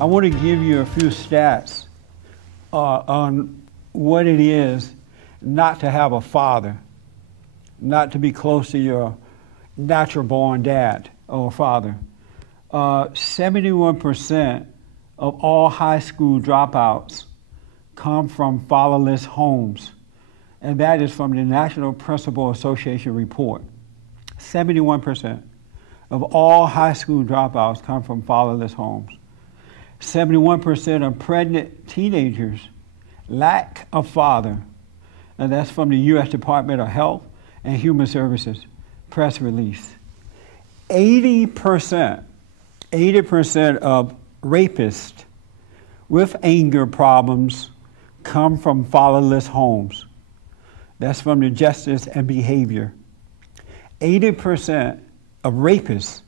I want to give you a few stats on what it is not to have a father, not to be close to your natural born dad or father. 71% of all high school dropouts come from fatherless homes, and that is from the National Principal Association report. 71% of all high school dropouts come from fatherless homes. 71% of pregnant teenagers lack a father, and that's from the U.S. Department of Health and Human Services press release. 80% of rapists with anger problems come from fatherless homes. That's from the Justice and Behavior. 80% of rapists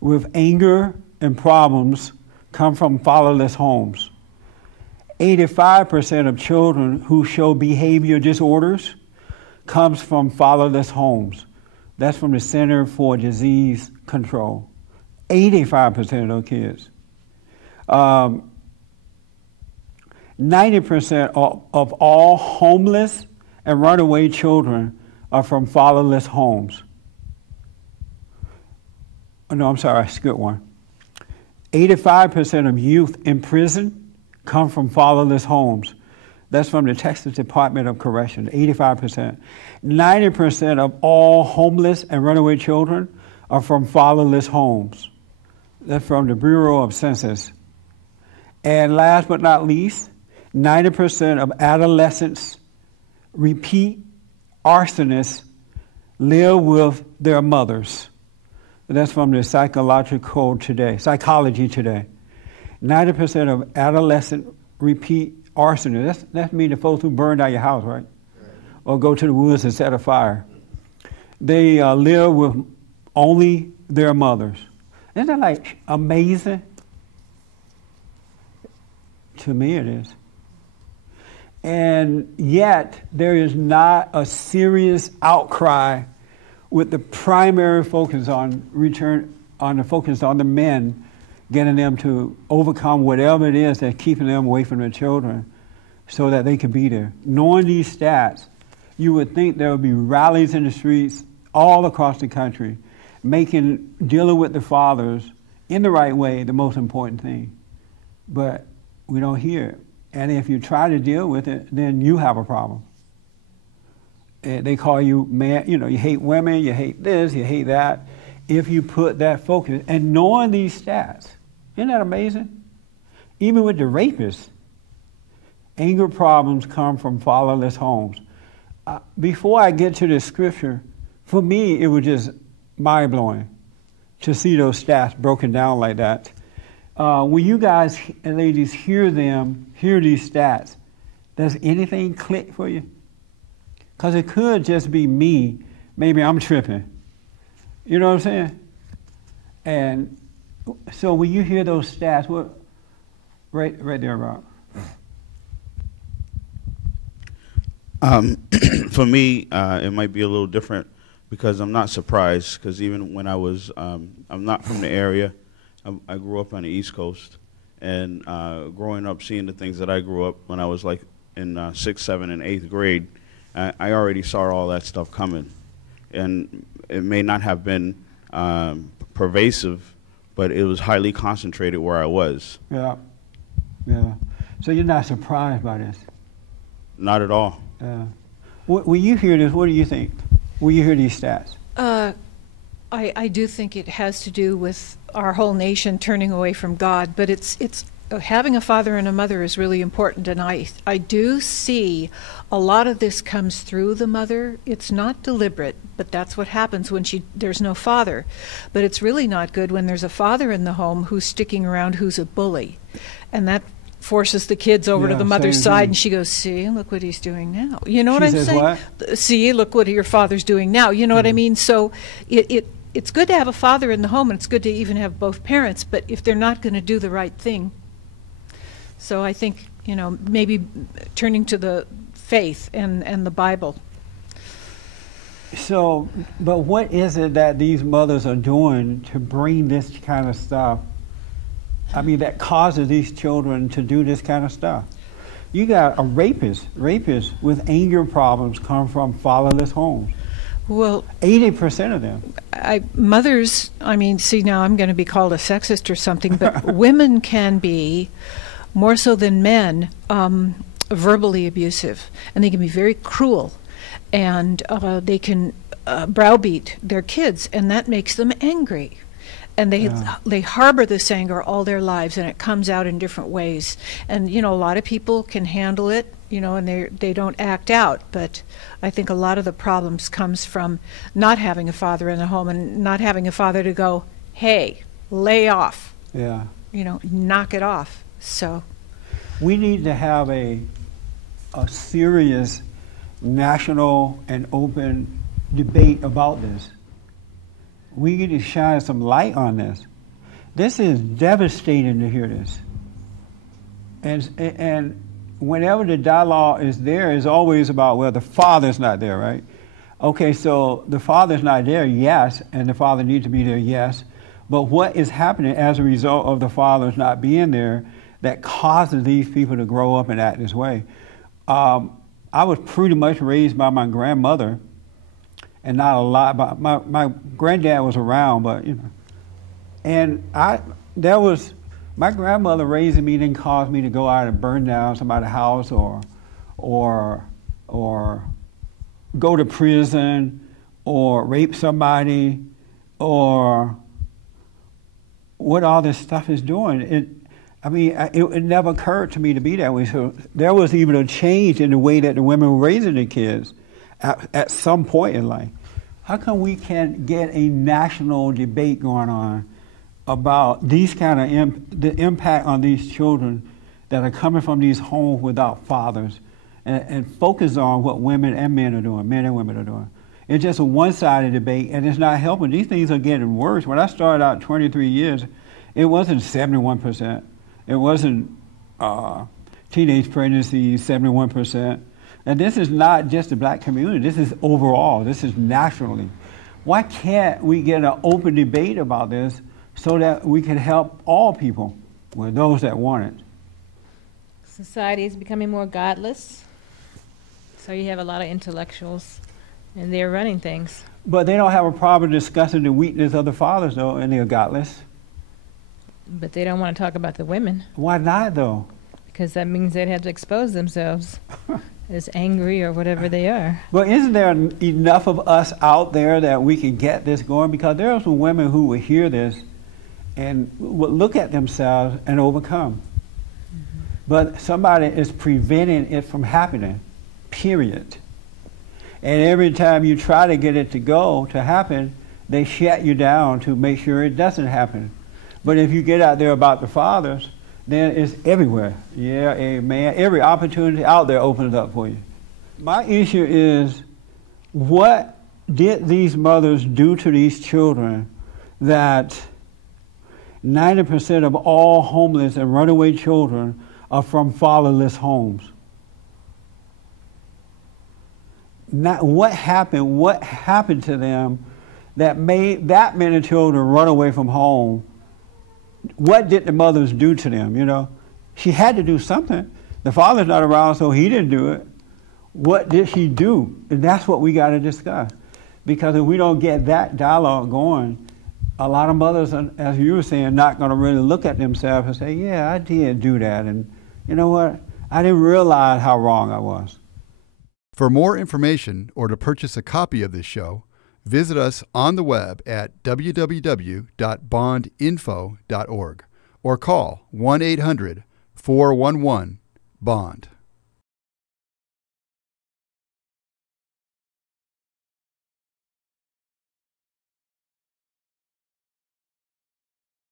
with anger and problems come from fatherless homes. 85% of children who show behavior disorders comes from fatherless homes. That's from the Center for Disease Control. 85% of those kids. 90% of all homeless and runaway children are from fatherless homes. Oh, no, I'm sorry, I skipped one. 85% of youth in prison come from fatherless homes. That's from the Texas Department of Corrections, 85%. 90% of all homeless and runaway children are from fatherless homes. That's from the Bureau of Census. And last but not least, 90% of adolescents, repeat arsonists, live with their mothers. That's from the Psychology Today. 90% of adolescent repeat arsonists, that means the folks who burned out your house, right? Or go to the woods and set a fire. They live with only their mothers. Isn't that like amazing? To me it is. And yet there is not a serious outcry with the primary focus on the men, getting them to overcome whatever it is that's keeping them away from their children so that they can be there. Knowing these stats, you would think there would be rallies in the streets all across the country, dealing with the fathers in the right way the most important thing. But we don't hear it. And if you try to deal with it, then you have a problem. They call you man, you hate women, you hate this, you hate that. If you put that focus, and knowing these stats, isn't that amazing? Even with the rapists, anger problems come from fatherless homes. Before I get to the scripture, for me, it was just mind-blowing to see those stats broken down like that. When you guys and ladies hear these stats, does anything click for you? Because it could just be me. Maybe I'm tripping. You know what I'm saying? And so when you hear those stats, what? Right there, Rob. For me, it might be a little different because I'm not surprised. Because even when I'm not from the area. I grew up on the East Coast, and growing up, seeing the things that I grew up when I was like in 6th, 7th, and 8th grade, I already saw all that stuff coming. And it may not have been pervasive, but it was highly concentrated where I was. Yeah. So you're not surprised by this? Not at all. Yeah. When you hear this, what do you think? When you hear these stats? I do think it has to do with our whole nation turning away from God, but it's having a father and a mother is really important, and I do see a lot of this comes through the mother. It's not deliberate, but that's what happens when there's no father. But it's really not good when there's a father in the home who's sticking around, who's a bully, and that forces the kids over to the mother's side, and she goes, see, look what he's doing now. You know what I'm saying? What? See, look what your father's doing now. You know what I mean? So it's good to have a father in the home, and it's good to even have both parents, but if they're not going to do the right thing. So I think, maybe turning to the faith and the Bible. So, but what is it that these mothers are doing to bring this kind of stuff I mean, that causes these children to do this kind of stuff. You got a rapist with anger problems come from fatherless homes. Well, 80% of them. Mothers, I mean, see, now I'm going to be called a sexist or something, but women can be, more so than men, verbally abusive, and they can be very cruel, and they can browbeat their kids, and that makes them angry. And they harbor this anger all their lives, and it comes out in different ways. And, you know, a lot of people can handle it, you know, and they don't act out. But I think a lot of the problems comes from not having a father in the home and not having a father to go, hey, lay off. Yeah. You know, knock it off. So we need to have a serious national and open debate about this. We need to shine some light on this. This is devastating to hear this. And whenever the dialogue is there, it's always about, well, the father's not there, right? Okay, so the father's not there, yes, and the father needs to be there, yes. But what is happening as a result of the father's not being there that causes these people to grow up and act this way? I was pretty much raised by my grandmother, and not a lot, but my granddad was around, but, you know. And my grandmother raising me didn't cause me to go out and burn down somebody's house or go to prison or rape somebody or what all this stuff is doing. It never occurred to me to be that way. So there was even a change in the way that the women were raising their kids at some point in life. How come we can't get a national debate going on about these kind of the impact on these children that are coming from these homes without fathers, and focus on what women and men are doing, men and women are doing? It's just a one-sided debate, and it's not helping. These things are getting worse. When I started out 23 years, it wasn't 71%. It wasn't teenage pregnancy, 71%. And this is not just the black community. This is overall. This is nationally. Why can't we get an open debate about this so that we can help all people, well, those that want it? Society is becoming more godless. So you have a lot of intellectuals, and they're running things. But they don't have a problem discussing the weakness of the fathers, though, and they're godless. But they don't want to talk about the women. Why not, though? Because that means they'd have to expose themselves as angry or whatever they are. But isn't there enough of us out there that we can get this going? Because there are some women who would hear this and would look at themselves and overcome. Mm-hmm. But somebody is preventing it from happening, period. And every time you try to get it to happen, they shut you down to make sure it doesn't happen. But if you get out there about the fathers, then it's everywhere. Yeah, amen. Every opportunity out there opens up for you. My issue is, what did these mothers do to these children that 90% of all homeless and runaway children are from fatherless homes? What happened to them that made that many children run away from home? What did the mothers do to them, you know? She had to do something. The father's not around, so he didn't do it. What did she do? And that's what we got to discuss. Because if we don't get that dialogue going, a lot of mothers, as you were saying, not going to really look at themselves and say, yeah, I did do that. And you know what? I didn't realize how wrong I was. For more information or to purchase a copy of this show, visit us on the web at www.bondinfo.org or call 1-800-411-BOND.